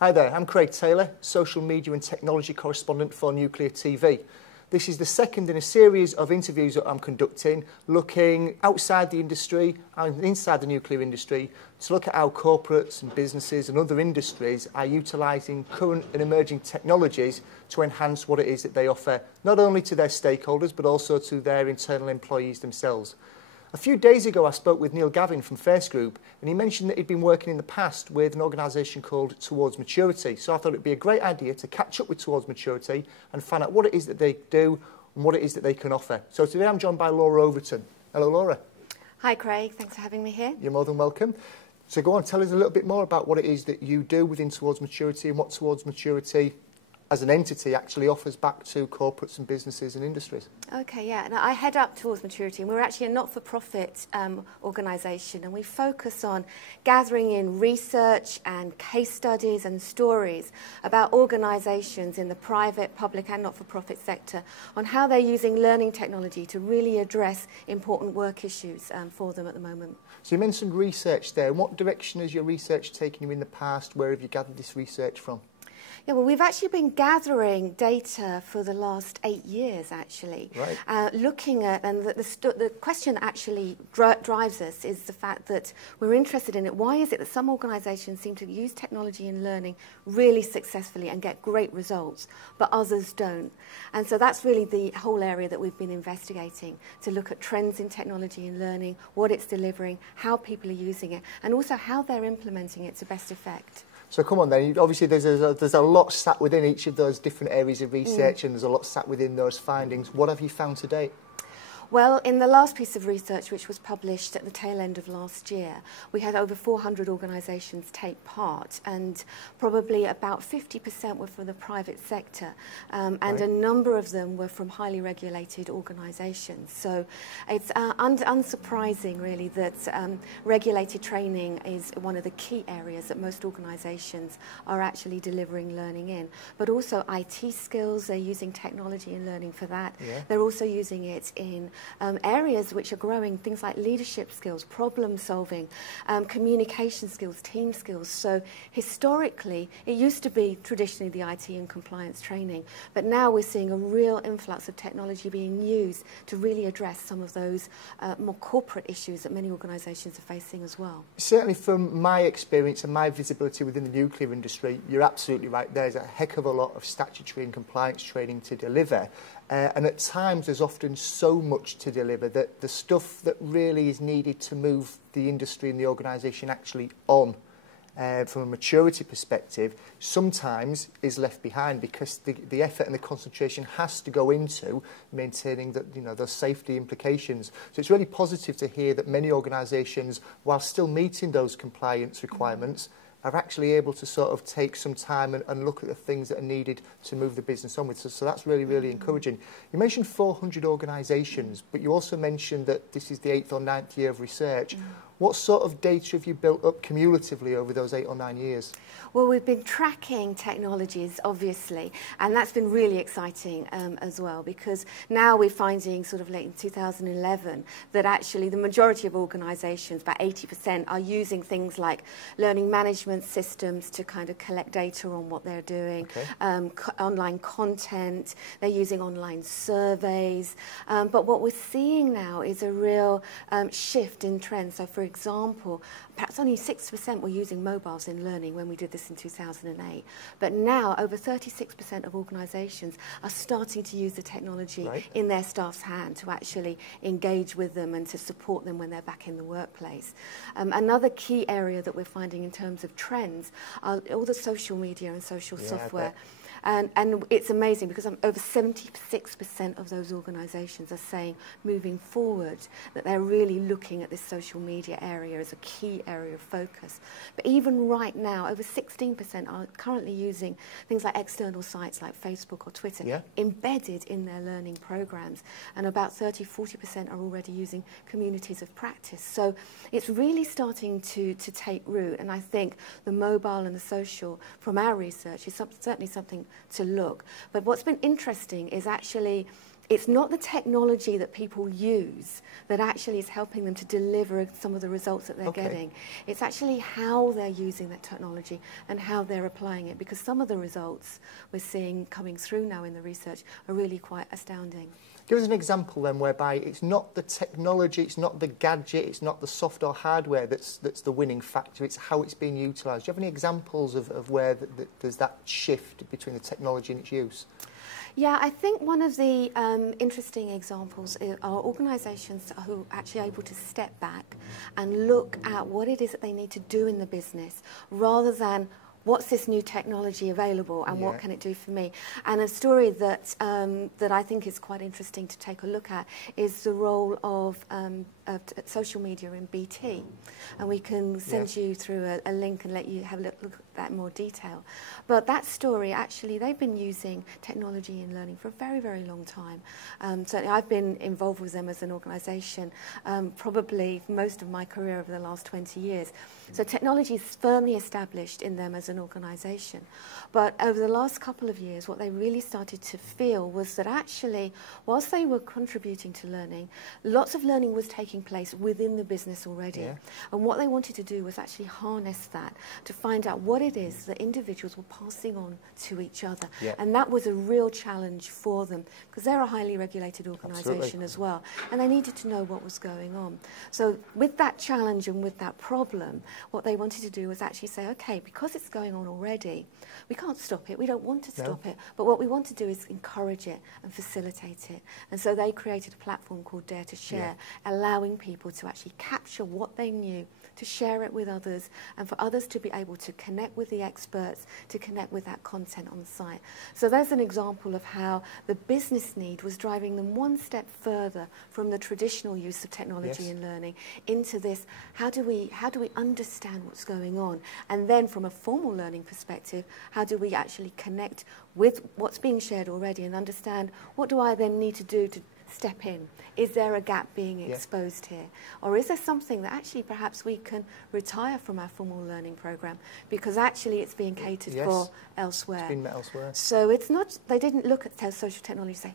Hi there, I'm Craig Taylor, social media and technology correspondent for Nuclear TV. This is the second in a series of interviews that I'm conducting, looking outside the industry and inside the nuclear industry to look at how corporates and businesses and other industries are utilising current and emerging technologies to enhance what it is that they offer, not only to their stakeholders, but also to their internal employees themselves. A few days ago, I spoke with Neil Gavin from Face Group, and he mentioned that he'd been working in the past with an organisation called Towards Maturity. So I thought it'd be a great idea to catch up with Towards Maturity and find out what it is that they do and what it is that they can offer. So today I'm joined by Laura Overton. Hello, Laura. Hi, Craig. Thanks for having me here. You're more than welcome. So go on, tell us a little bit more about what it is that you do within Towards Maturity and what Towards Maturity as an entity actually offers back to corporates and businesses and industries. Okay, yeah. Now, I head up Towards Maturity, and we're actually a not-for-profit organisation, and we focus on gathering in research and case studies and stories about organisations in the private, public and not-for-profit sector on how they're using learning technology to really address important work issues for them at the moment. So you mentioned research there. In what direction has your research taken you in the past? Where have you gathered this research from? Yeah, well, we've actually been gathering data for the last 8 years, actually. Right. Looking at, and the question that actually drives us is the fact that we're interested in it. Why is it that some organisations seem to use technology in learning really successfully and get great results, but others don't? And so that's really the whole area that we've been investigating, to look at trends in technology and learning, what it's delivering, how people are using it, and also how they're implementing it to best effect. So come on then, obviously there's a lot sat within each of those different areas of research and there's a lot sat within those findings. What have you found to date? Well, in the last piece of research, which was published at the tail end of last year, we had over 400 organisations take part, and probably about 50% were from the private sector, and Right. a number of them were from highly regulated organisations. So it's unsurprising, really, that regulated training is one of the key areas that most organisations are actually delivering learning in. But also IT skills, they're using technology and learning for that. Yeah. They're also using it in areas which are growing, things like leadership skills, problem solving, communication skills, team skills. So historically, it used to be traditionally the IT and compliance training, but now we're seeing a real influx of technology being used to really address some of those more corporate issues that many organisations are facing as well. Certainly from my experience and my visibility within the nuclear industry, you're absolutely right. There's a heck of a lot of statutory and compliance training to deliver. And at times there's often so much to deliver that the stuff that really is needed to move the industry and the organisation actually on from a maturity perspective sometimes is left behind because the effort and the concentration has to go into maintaining that, you know, those safety implications. So it's really positive to hear that many organisations, while still meeting those compliance requirements, are actually able to sort of take some time and look at the things that are needed to move the business onwards. So that's really, really encouraging. You mentioned 400 organisations, but you also mentioned that this is the 8th or 9th year of research. What sort of data have you built up cumulatively over those 8 or 9 years? Well, we've been tracking technologies, obviously, and that's been really exciting as well, because now we're finding sort of late in 2011 that actually the majority of organisations, about 80%, are using things like learning management systems to kind of collect data on what they're doing, online content, they're using online surveys, but what we're seeing now is a real shift in trends. So, for example, perhaps only 6% were using mobiles in learning when we did this in 2008. But now over 36% of organisations are starting to use the technology in their staff's hand to actually engage with them and to support them when they're back in the workplace. Another key area that we're finding in terms of trends are all the social media and social software. And it's amazing because over 76% of those organisations are saying moving forward that they're really looking at this social media area as a key area of focus. But even right now, over 16% are currently using things like external sites like Facebook or Twitter embedded in their learning programs. And about 30–40% are already using communities of practice. So it's really starting to take root. And I think the mobile and the social, from our research, is certainly something to look. But what's been interesting is actually it's not the technology that people use that actually is helping them to deliver some of the results that they're getting. It's actually how they're using that technology and how they're applying it, because some of the results we're seeing coming through now in the research are really quite astounding. Give us an example then whereby it's not the technology, it's not the gadget, it's not the soft or hardware that's the winning factor, it's how it's being utilised. Do you have any examples of where there's that shift between the technology and its use? Yeah, I think one of the interesting examples are organisations who are actually able to step back and look at what it is that they need to do in the business, rather than what's this new technology available and what can it do for me? And a story that that I think is quite interesting to take a look at is the role of social media in BT. And we can send you through a link and let you have a look at that in more detail. But that story, actually, they've been using technology in learning for a very, very long time. Certainly I've been involved with them as an organisation probably most of my career over the last 20 years. So technology is firmly established in them as an organisation. But over the last couple of years, what they really started to feel was that actually, whilst they were contributing to learning, lots of learning was taking place within the business already. And what they wanted to do was actually harness that to find out what it is that individuals were passing on to each other. And that was a real challenge for them, because they're a highly regulated organisation as well, and they needed to know what was going on. So with that challenge and with that problem, what they wanted to do was actually say, okay, because it's going on already, we can't stop it, we don't want to stop it, but what we want to do is encourage it and facilitate it. And so they created a platform called Dare to Share, allowing people to actually capture what they knew, to share it with others, and for others to be able to connect with the experts, to connect with that content on the site. So there's an example of how the business need was driving them one step further from the traditional use of technology in learning into this, how do we understand what's going on? And then from a formal learning perspective, how do we actually connect with what's being shared already and understand what do I then need to do to step in? Is there a gap being exposed here? Or is there something that actually perhaps we can retire from our formal learning programme because actually it's being catered for elsewhere? It's been met elsewhere. So it's not, they didn't look at social technology and say,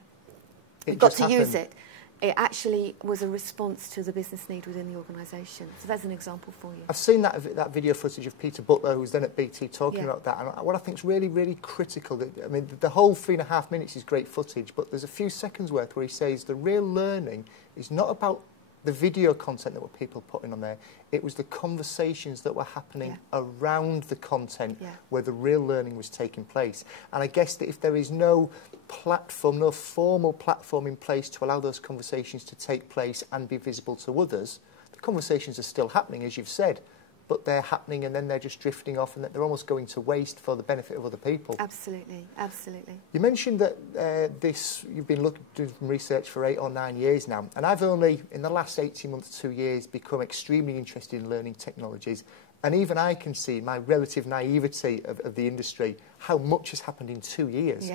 we've got to use it. It actually was a response to the business need within the organisation. So that's an example for you. I've seen that video footage of Peter Butler, who was then at BT, talking about that. And what I think is really, really critical, I mean, the whole 3.5 minutes is great footage, but there's a few seconds worth where he says the real learning is not about the video content that were people putting on there. It was the conversations that were happening around the content where the real learning was taking place. And I guess that if there is no platform, no formal platform in place to allow those conversations to take place and be visible to others, the conversations are still happening, as you've said, but they're happening and then they're just drifting off and they're almost going to waste for the benefit of other people. Absolutely, absolutely. You mentioned that you've been doing research for 8 or 9 years now, and I've only, in the last 18 months, 2 years, become extremely interested in learning technologies. And even I can see my relative naivety of the industry, how much has happened in 2 years.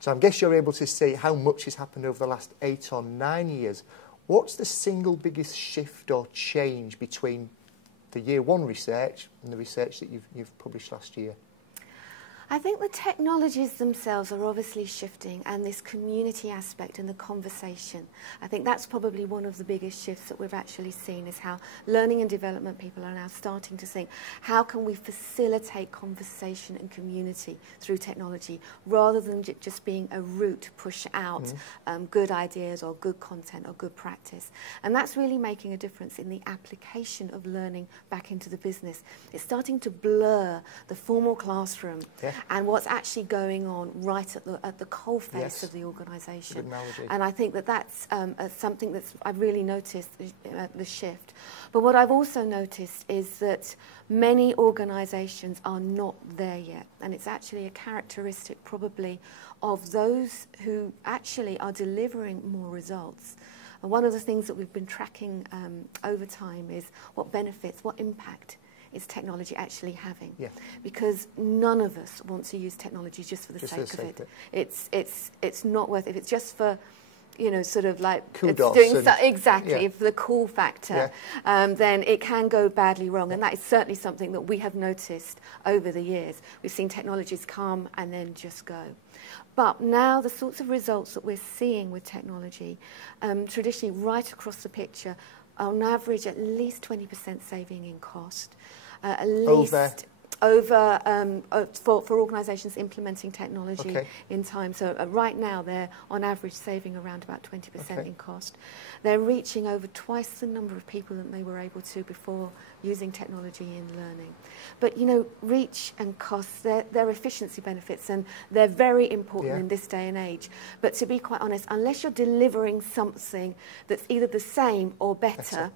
So I guess you're able to see how much has happened over the last 8 or 9 years. What's the single biggest shift or change between the year 1 research and the research that you've published last year? I think the technologies themselves are obviously shifting, and this community aspect and the conversation. I think that's probably one of the biggest shifts that we've actually seen, is how learning and development people are now starting to think, how can we facilitate conversation and community through technology, rather than just being a route to push out good ideas or good content or good practice. And that's really making a difference in the application of learning back into the business. It's starting to blur the formal classroom and what's actually going on right at the coalface of the organisation. And I think that that's something that's I've really noticed, the shift. But what I've also noticed is that many organisations are not there yet, and it's actually a characteristic probably of those who actually are delivering more results. And one of the things that we've been tracking over time is what benefits, what impact is technology actually having? Because none of us want to use technology just for the sake of it. It's not worth it. If it's just for you know, sort of like Kudos it's doing exactly, yeah. if the cool factor, then it can go badly wrong. And that is certainly something that we have noticed over the years. We've seen technologies come and then just go. But now the sorts of results that we're seeing with technology, traditionally right across the picture, on average at least 20% saving in cost, at least for organisations implementing technology in time. So right now they're on average saving around about 20% in cost. They're reaching over twice the number of people that they were able to before using technology in learning. But you know, reach and cost, they're efficiency benefits, and they're very important in this day and age. But to be quite honest, unless you're delivering something that's either the same or better,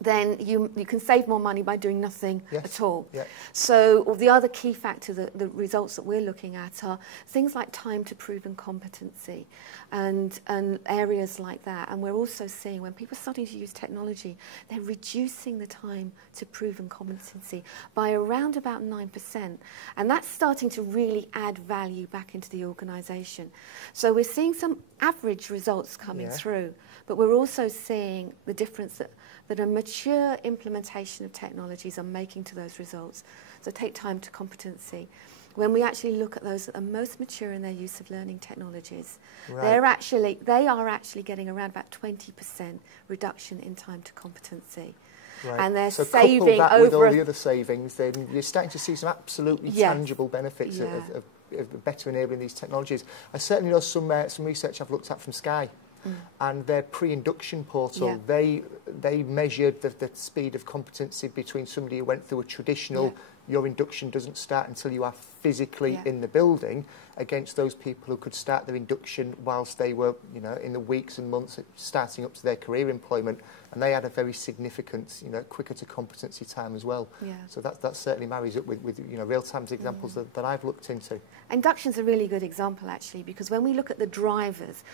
then you can save more money by doing nothing at all. So the other key factor, the results that we're looking at are things like time to proven competency and areas like that. And we're also seeing when people are starting to use technology, they're reducing the time to proven competency by around about 9%. And that's starting to really add value back into the organisation. So we're seeing some average results coming through, but we're also seeing the difference that a mature implementation of technologies are making to those results. So take time to competency. When we actually look at those that are most mature in their use of learning technologies, they are actually getting around about 20% reduction in time to competency. And they're saving couple that over with all the other savings, then you're starting to see some absolutely tangible benefits of better enabling these technologies. I certainly know some research I've looked at from Sky. And their pre-induction portal, they measured the speed of competency between somebody who went through a traditional, your induction doesn't start until you are physically in the building, against those people who could start their induction whilst they were, you know, in the weeks and months starting up to their career employment, and they had a very significant, you know, quicker to competency time as well. So that certainly marries up with you know, real-time examples that I've looked into. Induction's a really good example, actually, because when we look at the drivers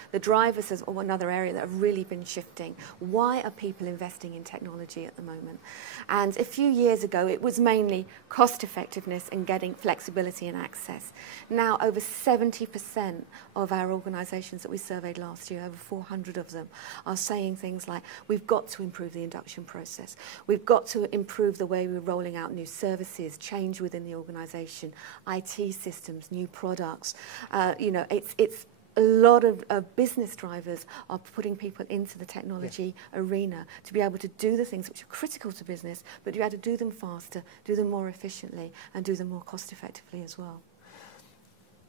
is another area that have really been shifting. Why are people investing in technology at the moment? And a few years ago, it was mainly cost effectiveness and getting flexibility and access. Now, over 70% of our organisations that we surveyed last year, over 400 of them, are saying things like, we've got to improve the induction process. We've got to improve the way we're rolling out new services, change within the organisation, IT systems, new products. You know, it's a lot of business drivers are putting people into the technology arena to be able to do the things which are critical to business, but to be able to do them faster, do them more efficiently, and do them more cost effectively as well.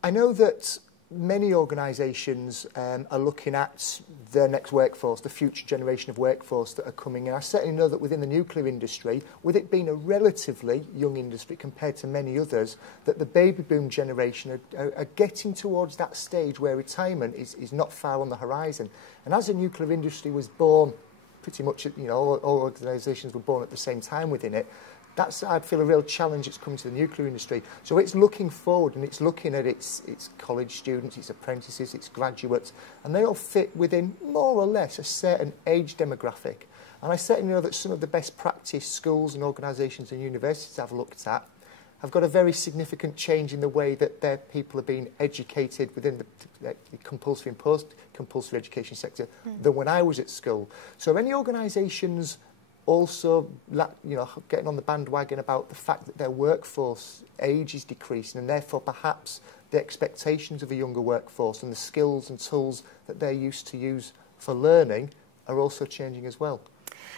I know that many organisations are looking at their next workforce, the future generation of workforce that are coming in. I certainly know that within the nuclear industry, with it being a relatively young industry compared to many others, that the baby boom generation are getting towards that stage where retirement is not far on the horizon. And as the nuclear industry was born, pretty much, you know, all organisations were born at the same time within it, that's, I feel, a real challenge that's coming to the nuclear industry. So it's looking forward, and it's looking at its college students, its apprentices, its graduates, and they all fit within more or less a certain age demographic. And I certainly know that some of the best practice schools and organisations and universities I've looked at have got a very significant change in the way that their people are being educated within the compulsory and post-compulsory education sector than when I was at school. So any organisations also, you know, getting on the bandwagon about the fact that their workforce age is decreasing, and therefore perhaps the expectations of a younger workforce and the skills and tools that they're used to use for learning are also changing as well.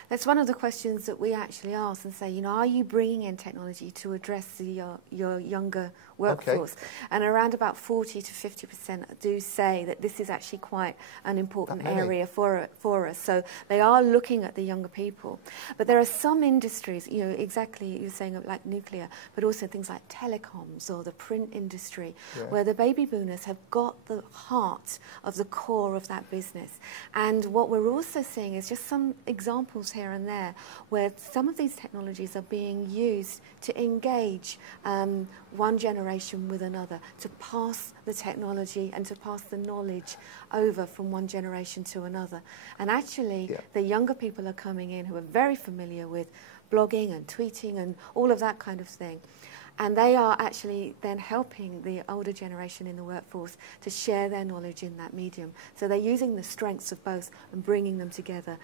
That's one of the questions that we actually ask and say, you know, are you bringing in technology to address your younger workforce? And around about 40 to 50% do say that this is actually quite an important area for us. So they are looking at the younger people. But there are some industries, you know, exactly you're saying like nuclear, but also things like telecoms or the print industry, where the baby boomers have got the heart of the core of that business. And what we're also seeing is just some examples here and there where some of these technologies are being used to engage one generation with another, to pass the technology and to pass the knowledge over from one generation to another. And actually, the younger people are coming in who are very familiar with blogging and tweeting and all of that kind of thing. And they are actually then helping the older generation in the workforce to share their knowledge in that medium. So they're using the strengths of both and bringing them together,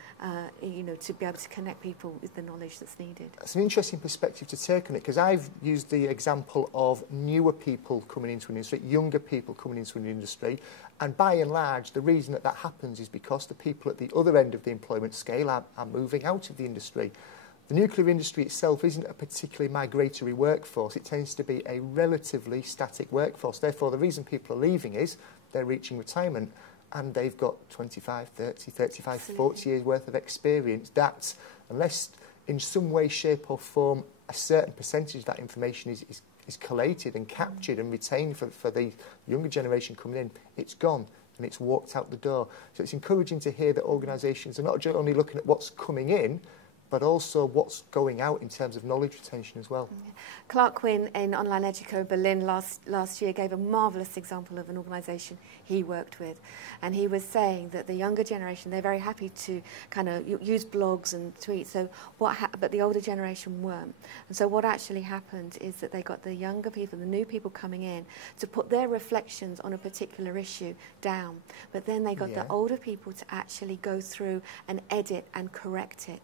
you know, to be able to connect people with the knowledge that's needed. That's an interesting perspective to take on it, because I've used the example of newer people coming into an industry, younger people coming into an industry, and by and large, the reason that that happens is because the people at the other end of the employment scale are moving out of the industry. The nuclear industry itself isn't a particularly migratory workforce. It tends to be a relatively static workforce. Therefore, the reason people are leaving is they're reaching retirement and they've got 25, 30, 35, Absolutely. 40 years worth of experience. That, unless in some way, shape or form, a certain percentage of that information is collated and captured and retained for the younger generation coming in, it's gone and it's walked out the door. So it's encouraging to hear that organisations are not just only looking at what's coming in, but also what's going out in terms of knowledge retention as well. Yeah. Clark Quinn in Online Educo Berlin last year gave a marvellous example of an organisation he worked with. And he was saying that the younger generation, they're very happy to kind of use blogs and tweets, so but the older generation weren't. And so what actually happened is that they got the younger people, the new people coming in, to put their reflections on a particular issue down. But then they got the older people to actually go through and edit and correct it.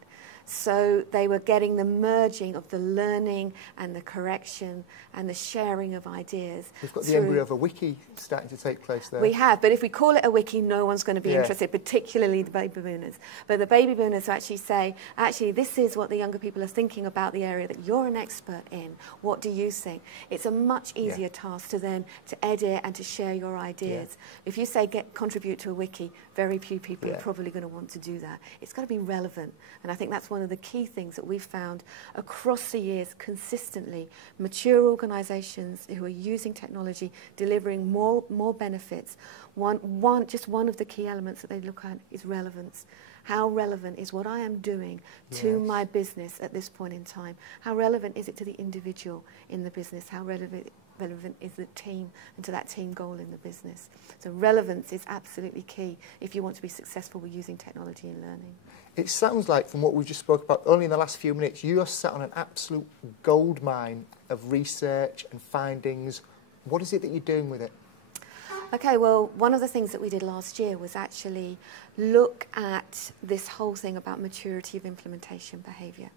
So they were getting the merging of the learning and the correction and the sharing of ideas. We've got the embryo of a wiki starting to take place there. We have, but if we call it a wiki, no one's going to be interested, particularly the baby boomers. But the baby boomers actually say, actually, this is what the younger people are thinking about the area that you're an expert in. What do you think? It's a much easier task to then to edit and to share your ideas. If you say contribute to a wiki, very few people are probably going to want to do that. It's got to be relevant, and I think that's one of the key things that we've found across the years consistently. Mature organisations who are using technology, delivering more benefits. Just one of the key elements that they look at is relevance. How relevant is what I am doing to my business at this point in time? How relevant is it to the individual in the business? How relevant is the team and to that team goal in the business? So relevance is absolutely key if you want to be successful with using technology in learning. It sounds like, from what we just spoke about only in the last few minutes, you are sat on an absolute gold mine of research and findings. What is it that you're doing with it? Okay, well, one of the things that we did last year was actually look at this whole thing about maturity of implementation behaviour.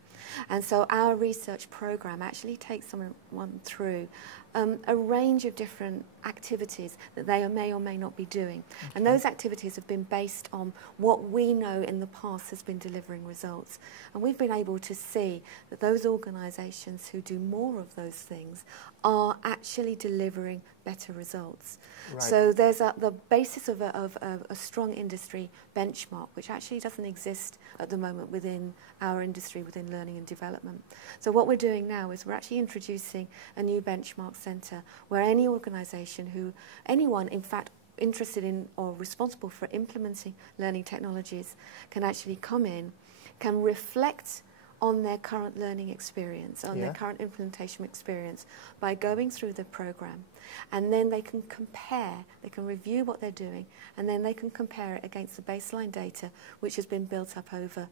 And so our research programme actually takes someone through a range of different activities that they may or may not be doing. And those activities have been based on what we know in the past has been delivering results. And we've been able to see that those organisations who do more of those things are actually delivering better results. Right. So there's the basis of a strong industry benchmark, which actually doesn't exist at the moment within our industry, within learning and development. So what we're doing now is we're actually introducing a new benchmark centre where any organisation anyone in fact interested in or responsible for implementing learning technologies can actually come in, can reflect on their current learning experience, on their current implementation experience by going through the programme. And then they can compare, they can review what they're doing, and then they can compare it against the baseline data which has been built up over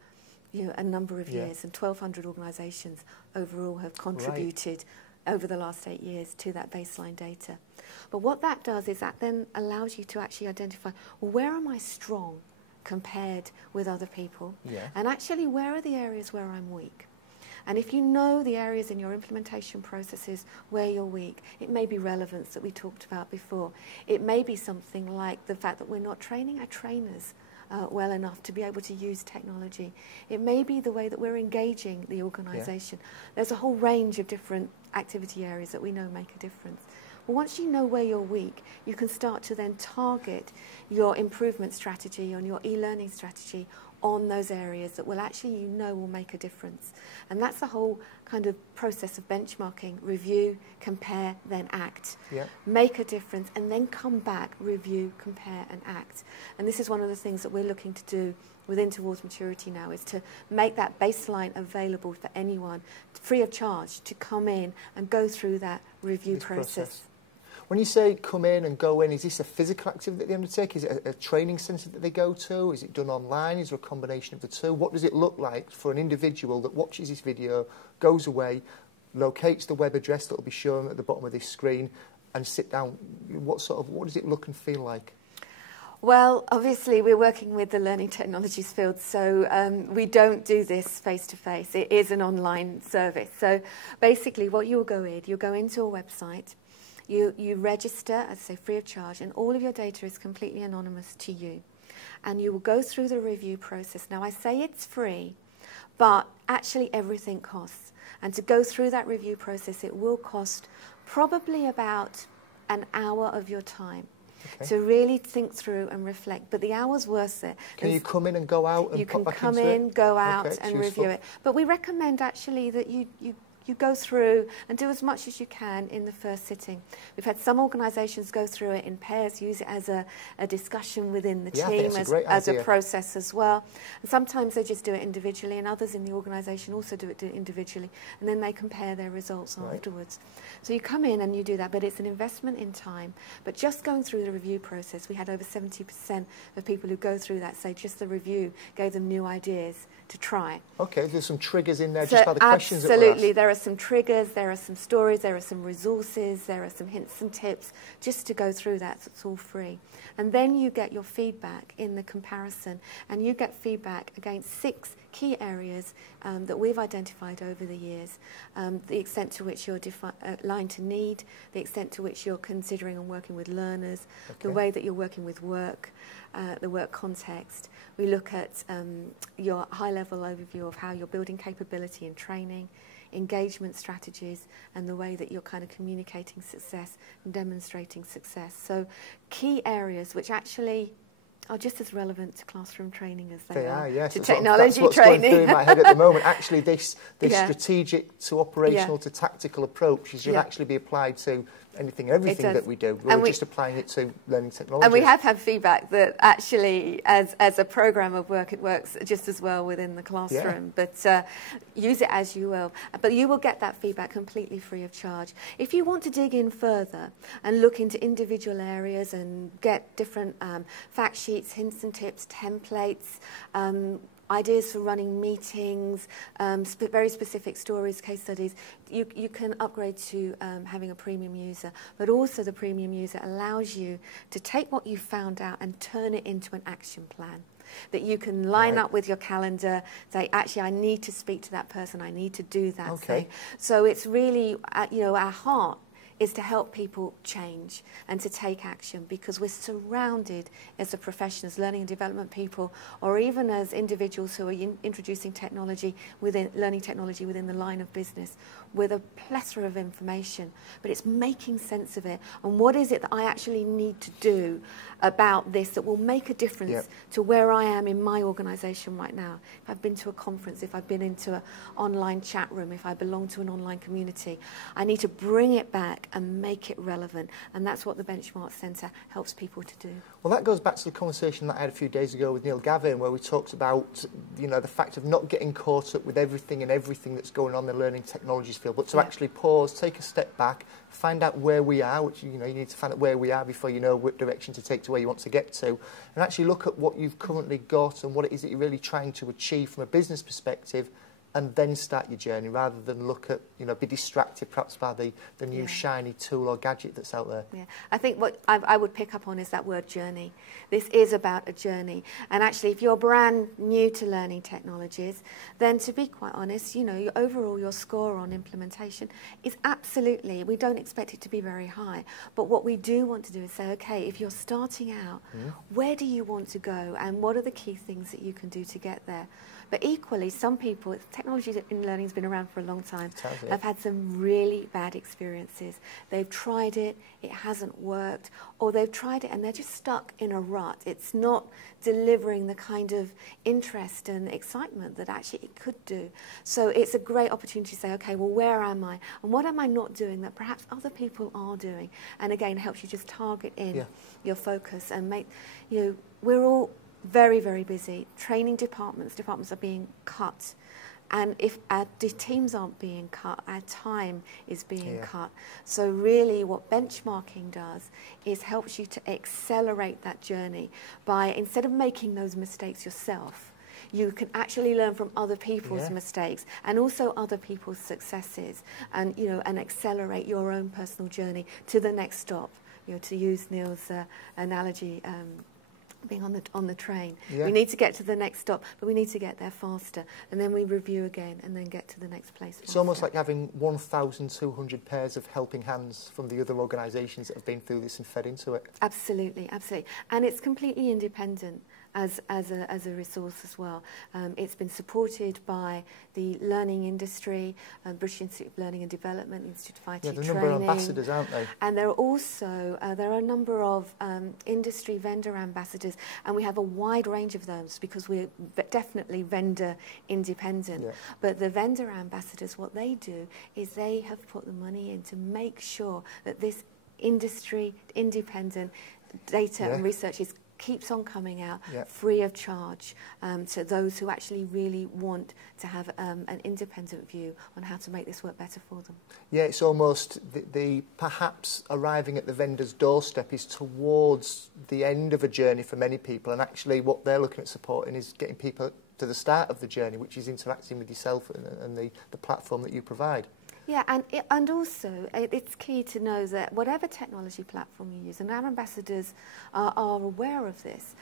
a number of years, and 1,200 organisations overall have contributed over the last 8 years to that baseline data. But what that does is that then allows you to actually identify, well, where am I strong compared with other people? And actually, where are the areas where I'm weak? And if you know the areas in your implementation processes where you're weak, it may be relevance that we talked about before. It may be something like the fact that we're not training our trainers well enough to be able to use technology. It may be the way that we're engaging the organisation. There's a whole range of different activity areas that we know make a difference. Well, once you know where you're weak, you can start to then target your improvement strategy and your e-learning strategy on those areas that will actually, will make a difference. And that's the whole kind of process of benchmarking: review, compare, then act. Make a difference, and then come back, review, compare, and act. And this is one of the things that we're looking to do within Towards Maturity now, is to make that baseline available for anyone, free of charge, to come in and go through that review process. When you say come in and go in, is this a physical activity that they undertake? Is it a training centre that they go to? Is it done online? Is there a combination of the two? What does it look like for an individual that watches this video, goes away, locates the web address that will be shown at the bottom of this screen and sit down, what does it look and feel like? Well, obviously, we're working with the learning technologies field, so we don't do this face-to-face. It is an online service. So basically, what you'll go into a website, you register, as I say, free of charge, and all of your data is completely anonymous to you. And you will go through the review process. Now, I say it's free, but actually everything costs. And to go through that review process, it will cost probably about an hour of your time. Okay. To really think through and reflect, but the hour's worth it. Can you come in and go out and pop back into it? You can come in, go out and review it. But we recommend actually that you go through and do as much as you can in the first sitting. We've had some organisations go through it in pairs, use it as a discussion within the team, as a process as well. And sometimes they just do it individually, and others in the organisation also do it individually, and then they compare their results afterwards. So you come in and you do that, but it's an investment in time. But just going through the review process, we had over 70% of people who go through that say just the review gave them new ideas to try. Okay, there's some triggers in there, just by the questions that were asked. Absolutely, there are some triggers, there are some stories, there are some resources, there are some hints and tips just to go through that. So it's all free. And then you get your feedback in the comparison, and you get feedback against 6 key areas that we've identified over the years. The extent to which you're aligned to need, the extent to which you're considering and working with learners, the way that you're working with work, the work context. We look at your high-level overview of how you're building capability and training, engagement strategies, and the way that you're kind of communicating success and demonstrating success. So key areas which actually are just as relevant to classroom training as they are yes. to technology that's what's training. Going through my head at the moment. Actually, this strategic to operational to tactical approach should actually be applied to everything that we do. We're just applying it to learning technology. And we have had feedback that actually, as a programme of work, it works just as well within the classroom. But use it as you will. But you will get that feedback completely free of charge. If you want to dig in further and look into individual areas and get different fact sheets, hints and tips, templates, ideas for running meetings, very specific stories, case studies, you can upgrade to having a premium user. But also the premium user allows you to take what you've found out and turn it into an action plan that you can line up with your calendar, say, actually, I need to speak to that person, I need to do that thing. So it's really, our heart is to help people change and to take action, because we're surrounded as a profession, as learning and development people, or even as individuals who are introducing learning technology within the line of business, with a plethora of information, but it's making sense of it. And what is it that I actually need to do about this that will make a difference to where I am in my organisation right now? If I've been to a conference, if I've been into an online chat room, if I belong to an online community, I need to bring it back and make it relevant. And that's what the Benchmark Centre helps people to do. Well, that goes back to the conversation that I had a few days ago with Neil Gavin, where we talked about, the fact of not getting caught up with everything that's going on in the learning technologies field, but to actually pause, take a step back, find out where we are, which, you need to find out where we are before you know what direction to take to where you want to get to, and actually look at what you've currently got and what it is that you're really trying to achieve from a business perspective, and then start your journey, rather than look at, be distracted perhaps by the new shiny tool or gadget that's out there. Yeah, I think what I would pick up on is that word journey. This is about a journey. And actually, if you're brand new to learning technologies, then to be quite honest, your score on implementation is absolutely, we don't expect it to be very high. But what we do want to do is say, okay, if you're starting out, where do you want to go? And what are the key things that you can do to get there? But equally, some people, technology in learning has been around for a long time, have had some really bad experiences. They've tried it, it hasn't worked, or they've tried it and they're just stuck in a rut. It's not delivering the kind of interest and excitement that actually it could do. So it's a great opportunity to say, okay, well, where am I? And what am I not doing that perhaps other people are doing? And again, it helps you just target in your focus and make, we're all very, very busy. Training departments are being cut. And if our teams aren't being cut, our time is being cut. So really what benchmarking does is helps you to accelerate that journey by, instead of making those mistakes yourself, you can actually learn from other people's mistakes and also other people's successes, and and accelerate your own personal journey to the next stop. To use Neil's analogy, being on the train. Yeah. We need to get to the next stop, but we need to get there faster, and then we review again and then get to the next place faster. It's almost like having 1,200 pairs of helping hands from the other organisations that have been through this and fed into it. Absolutely, absolutely. And it's completely independent as a resource as well. It's been supported by the learning industry, British Institute of Learning and Development, Institute of IT Training. There are a number of ambassadors, aren't they? And there are also there are a number of industry vendor ambassadors, and we have a wide range of those because we're definitely vendor independent. Yeah. But the vendor ambassadors, what they do is they have put the money in to make sure that this industry independent data and research keeps on coming out free of charge to those who actually really want to have an independent view on how to make this work better for them. Yeah, it's almost the perhaps arriving at the vendor's doorstep is towards the end of a journey for many people, and actually what they're looking at supporting is getting people to the start of the journey, which is interacting with yourself and the platform that you provide. Yeah, and also it's key to know that whatever technology platform you use, and our ambassadors are aware of this,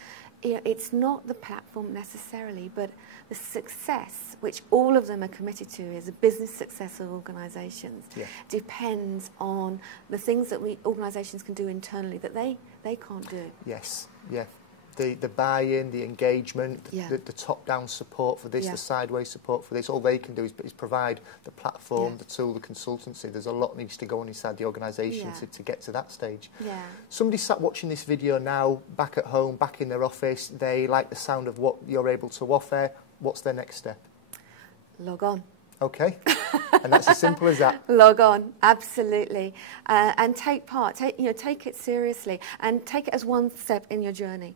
it's not the platform necessarily, but the success, which all of them are committed to as a business success of organisations, depends on the things that organisations can do internally that they can't do. Yes, yeah. The buy-in, the engagement, the top-down support for this, the sideways support for this, all they can do is provide the platform, the tool, the consultancy. There's a lot needs to go on inside the organisation to get to that stage. Yeah. Somebody sat watching this video now, back at home, back in their office, they like the sound of what you're able to offer. What's their next step? Log on. Okay, and that's as simple as that. Log on, absolutely, and take part. Take it seriously, and take it as one step in your journey.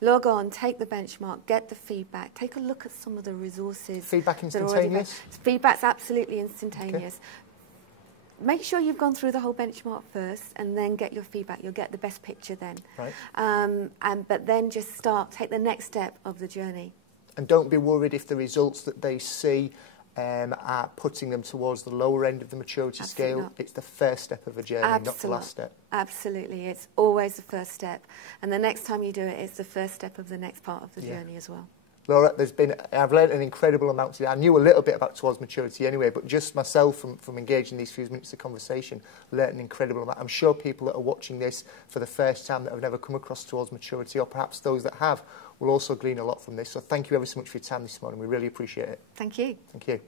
Log on, take the benchmark, get the feedback, take a look at some of the resources. Feedback instantaneous? Feedback's absolutely instantaneous. Okay. Make sure you've gone through the whole benchmark first and then get your feedback. You'll get the best picture then. Right. But then just take the next step of the journey. And don't be worried if the results that they see are putting them towards the lower end of the maturity scale. Not. It's the first step of a journey, not the last step. Absolutely. It's always the first step. And the next time you do it, it's the first step of the next part of the journey as well. Laura, I've learned an incredible amount today. I knew a little bit about Towards Maturity anyway, but just myself from engaging these few minutes of conversation, learned an incredible amount. I'm sure people that are watching this for the first time that have never come across Towards Maturity, or perhaps those that have, will also glean a lot from this. So thank you ever so much for your time this morning. We really appreciate it. Thank you. Thank you.